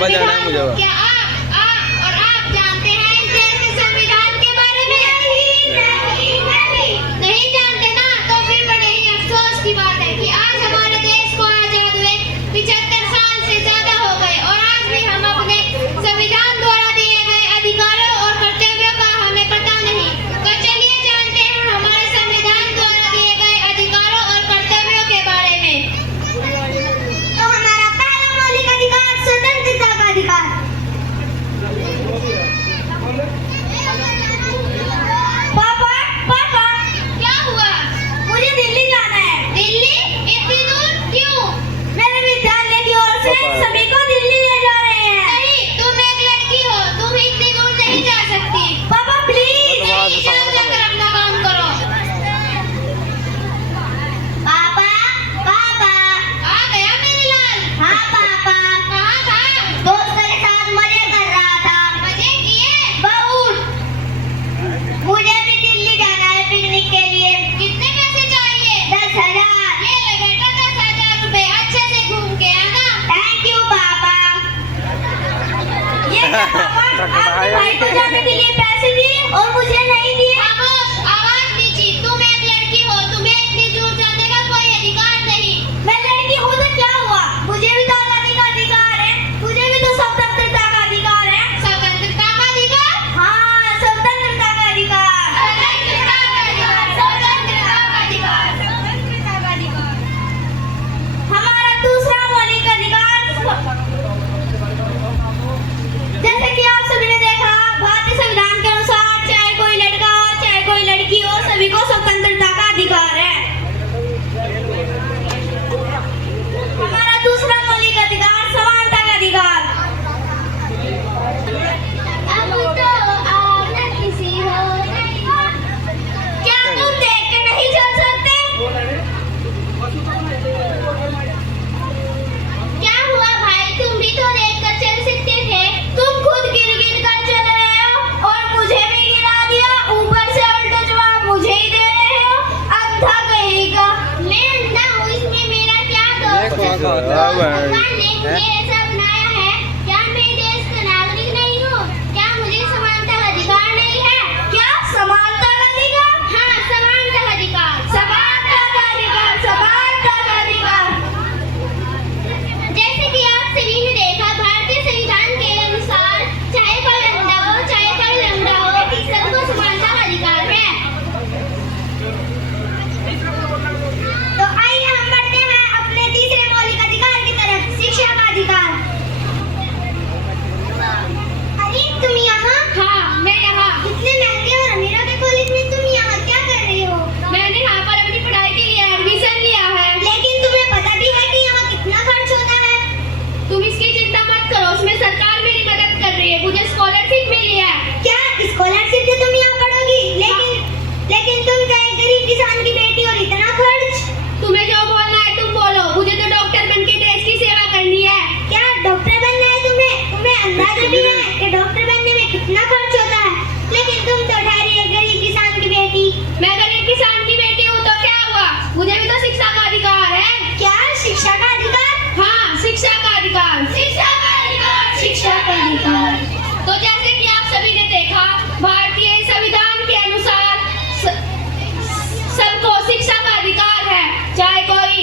संविधान क्या आप जानते हैं इस देश के संविधान के बारे में? नहीं जानते ना, तो फिर बड़े ही अफसोस की बात है कि आज हमारे देश को आजाद हुए 75 साल से ज्यादा हो गए और आज भी हम अपने संविधान द्वारा दिए गए अधिकारों और कर्तव्यों का हमें पता नहीं। तो चलिए जानते हैं हमारे संविधान द्वारा दिए गए अधिकारों और कर्तव्यों के बारे में। तो हमारा पहला मौलिक अधिकार स्वतंत्रता का अधिकार। पापा क्या हुआ? मुझे दिल्ली जाना है। दिल्ली? इतनी दूर क्यों? मेरे विद्यालय की ओर से सभी को दिल्ली ले जा रहे हैं। नहीं, तुम एक लड़की हो, तुम इतनी दूर नहीं जा सकती। पापा प्लीज जाकर अपना काम करो। पापा आ गया मेरे लाल। हाँ पापा। कहाँ था? दोस्तों के साथ मजे कर रहा था। मजे किए? बहुत। मुझे भी दिल्ली जाना है पिकनिक के लिए। कितने पैसे चाहिए? 10,000। ये ले बेटा 10,000 रुपए, अच्छे से घूम के आना। थैंक यू पापा। ये क्या पापा? आपने भाई को जाने के लिए पैसे दिए और मुझे नहीं दिए। खामोश, आवाज नीची। तुम एक लड़की हो, तुम्हें इतनी दूर जाने का कोई अधिकार नहीं। मैं लड़की हूँ तो क्या हुआ? मुझे भी तो आजादी का अधिकार है, मुझे भी तो स्वतंत्रता का अधिकार है। स्वतंत्रता का अधिकार? हाँ, स्वतंत्रता का अधिकार। स्वतंत्रता का अधिकार, स्वतंत्रता का अधिकार, स्वतंत्रता का अधिकार। हमारा दूसरा मौलिक अधिकार, जैसे कि आप सभी ने देखा, भारतीय संविधान के अनुसार चाहे कोई लड़का हो चाहे कोई लड़की हो, सभी को स्वतंत्रता का अधिकार है। हमारा दूसरा मौलिक अधिकार समानता का अधिकार। अब तो आप न किसी हो, क्या तुम देख के नहीं चल सकते? क्या हुआ भाई, तुम भी तो देख कर चल सकते थे। तुम खुद गिर गिर कर चल रहे हो और मुझे भी गिरा दिया, ऊपर से उल्टा जवाब मुझे ही दे रहे हो। अंधा कहेगा। मैं अंधा हूँ, इसमें मेरा क्या दोष है? भगवान ने मुझे ऐसा बनाया है, क्या मैं देश का नागरिक नहीं हूँ? क्या मुझे समानता का अधिकार नहीं है? क्या समानता का अधिकार? हाँ, समानता का अधिकार, समानता का अधिकार, समानता का अधिकार। जैसे कि आप सभी ने देखा, भारतीय संविधान के अनुसार चाहे कोई अंधा हो चाहे कोई लंगड़ा हो, सबको समानता का अधिकार है। तो आइए हम बढ़ते हैं अपने तीसरे मौलिक अधिकार की तरफ, शिक्षा का अधिकार। अरे तुम यहाँ? हाँ, मैं यहाँ। इतने महंगे और अमीरों के कॉलेज में तुम यहाँ क्या कर रही हो? मैंने यहाँ पर अपनी पढ़ाई के लिए एडमिशन लिया है। लेकिन तुम्हें पता भी है कि यहाँ कितना खर्च होता है? तुम इसकी चिंता मत करो, उसमें सरकार मेरी मदद कर रही है, मुझे स्कॉलरशिप मिली है। क्या स्कॉलरशिप से तुम यहाँ पढ़ोगी? लेकिन तुम क्या एक गरीब किसान की बेटी और इतना खर्च? तुम्हें जो बोलना है तुम बोलो, मुझे तो डॉक्टर बन के देश की सेवा करनी है। क्या डॉक्टर बनना है तुम्हें अंदाजा भी है कि डॉक्टर बनने में कितना खर्च होता है? लेकिन तुम तो ठहरी एक गरीब किसान की बेटी। मैं गरीब किसान की बेटी हूँ तो क्या हुआ? मुझे भी तो शिक्षा का अधिकार है। क्या शिक्षा का अधिकार? हाँ, शिक्षा का अधिकार, शिक्षा का अधिकार, शिक्षा का अधिकार। तो जैसे कि आप सभी ने देखा, भारतीय संविधान के अनुसार सबको शिक्षा का अधिकार है, चाहे कोई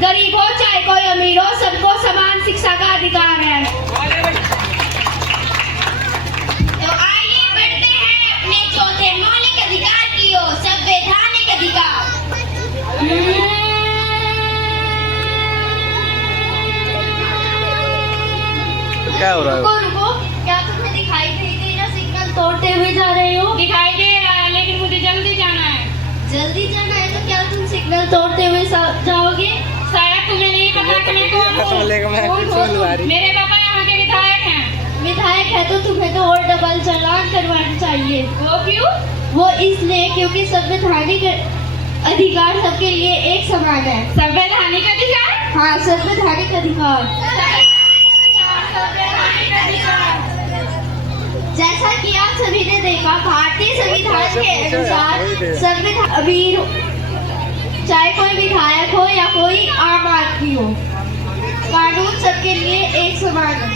गरीब हो चाहे कोई अमीर हो, सबको समान शिक्षा का अधिकार है। तो आइए बढ़ते हैं अपने चौथे मौलिक अधिकार की ओर, संवैधानिक अधिकार। क्या हो रहा है? रुको, क्या तुम्हें दिखाई नहीं दे रहा? सिग्नल तोड़ते हुए जा रहे हो? दिखाई दे रहा है, लेकिन मुझे जल्दी जाना है। जल्दी जाना है तो क्या तुम सिग्नल तोड़ते हुए जाओगे? शायद तुम्हें नहीं पता कि मैं कौन हूँ। मेरे पापा यहाँ के विधायक हैं। विधायक है तो तुम्हें तो और डबल चालान करवाना चाहिए। वो क्यों? वो इसलिए क्योंकि संवैधानिक अधिकार सबके लिए एक समान है। संवैधानिक अधिकार? हाँ, संवैधानिक अधिकार। जैसा कि आप सभी ने देखा, भारतीय संविधान के अनुसार संविधान अमीर चाहे कोई विधायक हो या कोई आम आदमी हो, कानून सबके लिए एक समान है।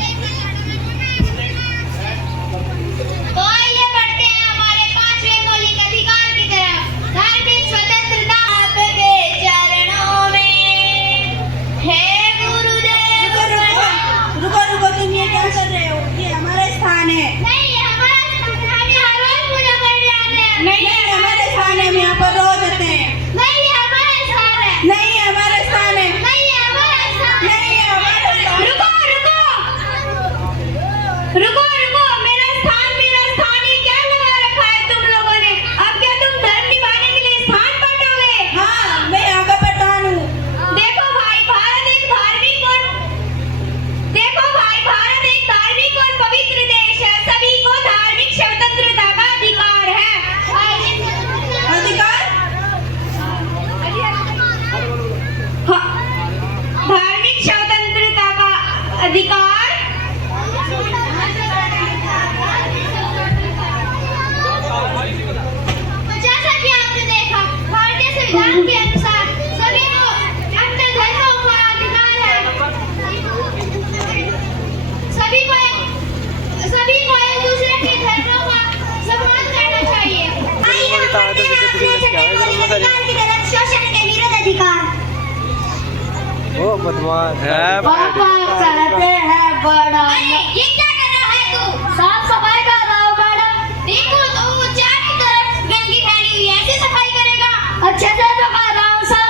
पापा करते हैं बड़ा। ये क्या कर रहा है तू? साफ सफाई कर रहा हूँ मैडम। देखो तो चारों तरफ गंदगी फैली हुई है, ऐसे सफाई करेगा? अच्छे से तो कर रहा हूँ सर।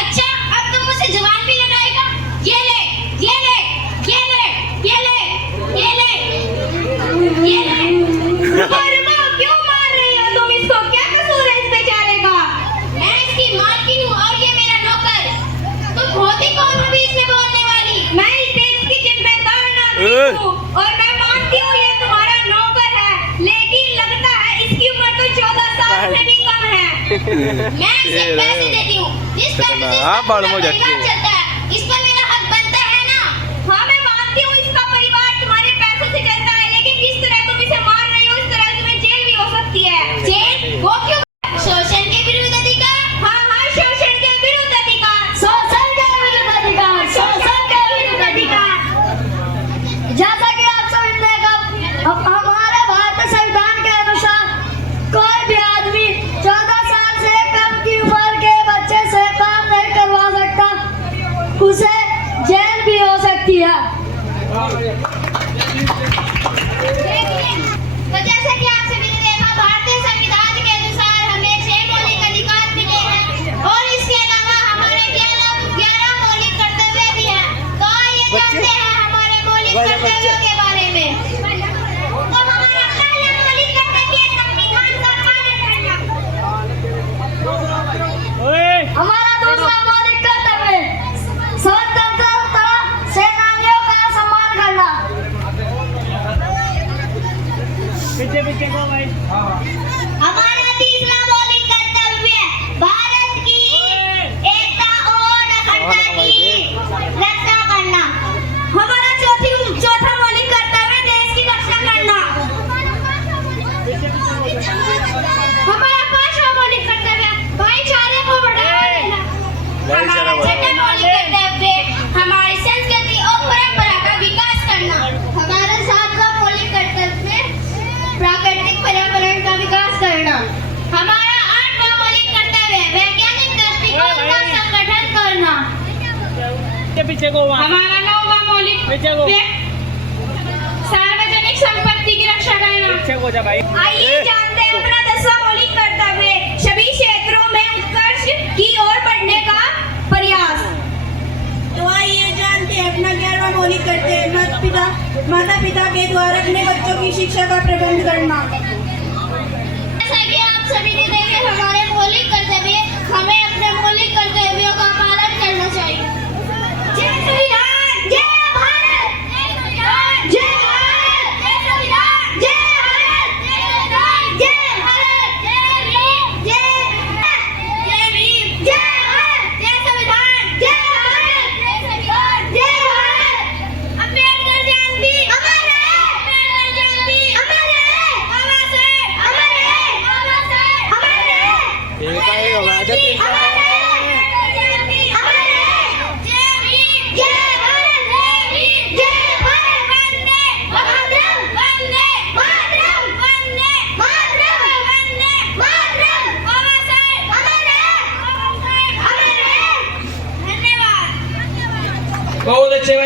अच्छा अब तुम मुझसे जुबान भी लड़ाएगा? ये ले ये ले ये ले ये ले ये ले ये ले। रुको, क्यों मार रही हो तुम इसको? क्या कसूर है इस बेचारे का? मैं इसकी मालकिन हूँ और ये मेरा नौकर। तुम होती कौन हो बीच में बोलने वाली? मैं इस देश की जिम्मेदार नागरिक हूँ और मैं मानती हूँ ये तुम्हारा नौकर है, लेकिन लगता है इसकी उम्र तो 14 साल से भी कम है। मैं इसे पैसे देती हूँ, जिस पैसे से इसका पूरा परिवार चलता है, इस पर मेरा हक बनता है ना? हाँ मैं मानती हूँ इसका परिवार तुम्हारे पैसों से चलता है, लेकिन जिस तरह तुम इसे मार रही हो इस तरह तुम्हें जेल भी हो सकती है। जेल? वो क्यों? शोषण के विरुद्ध अधिकार। हाँ हाँ, शोषण के विरुद्ध अधिकार। शोषण के विरुद्ध अधिकार। शोषण के विरुद्ध अधिकार। जैसा कि आप सभी ने कहा, हमारे भारतीय संविधान के अनुसार कोई भी आदमी 14 साल से कम की उम्र के बच्चे से काम नहीं करवा सकता, उसे जेल भी हो सकती है। तो जैसा कि आप सभी ने देखा, भारतीय संविधान के अनुसार हमें 6 मौलिक अधिकार मिले हैं और इसके अलावा हमारे 11 मौलिक कर्तव्य भी हैं। तो आइए जानते हैं हमारे मौलिक कर्तव्यों के बारे में। तो हमारा पहला मौलिक कर्तव्य संविधान का पालन करना। हमारा दूसरा मौलिक कर्तव्य स्वतंत्रता सेनानियों का सम्मान करना। हमारा तीसरा मौलिक कर्तव्य भारत की एकता और अखंडता की रक्षा करना। हमारा चौथा मौलिक कर्तव्य देश की रक्षा करना। हमारा पांचवा मौलिक कर्तव्य भाईचारे को बढ़ावा देना। हमारा छठा मौलिक कर्तव्य हमारी संस्कृति और परंपरा का विकास करना। हमारा सातवां मौलिक कर्तव्य प्राकृतिक पर्यावरण का विकास करना। हमारा 8वां मौलिक कर्तव्य वैज्ञानिक दृष्टिकोण का संगठन करना। हमारा 9वां मौलिक कर्तव्य सार्वजनिक संपत्ति की रक्षा करना। आइए जानते हैं अपना 10वां मौलिक कर्तव्य सभी क्षेत्रों में उत्कर्ष की ओर बढ़ने का प्रयास। तो आइए जानते हैं अपना 11वां मौलिक कर्तव्य माता पिता के द्वारा अपने बच्चों की शिक्षा का प्रबंध करना। जैसा कि आप सभी ने देखे हमारे मौलिक कर्तव्य, हमें अपने मौलिक कर्तव्यों का पालन करना चाहिए। जय संविधान, जय भारत, जय भारत, जय संविधान, जय भारत, जय संविधान, जय भारत, जय भीम, जय भीम, जय भारत, जय संविधान, जय भारत, जय संविधान, जय भारत। अम्बेडकर जयंती अमर रहे, अम्बेडकर जयंती अमर रहे, बाबा साहेब अमर रहे, बाबा साहेब अमर रहे, अम्बेडकर जयंती अमर रहे, अम्बेडकर जयंती अमर रहे। जय भीम, जय भारत, जय भीम, जय भारत, वंदे मातरम, वंदे मातरम, वंदे मातरम, वंदे मातरम। बाबा साहेब अमर रहे, बाबा साहेब अमर रहे। धन्यवाद। बहुत अच्छे।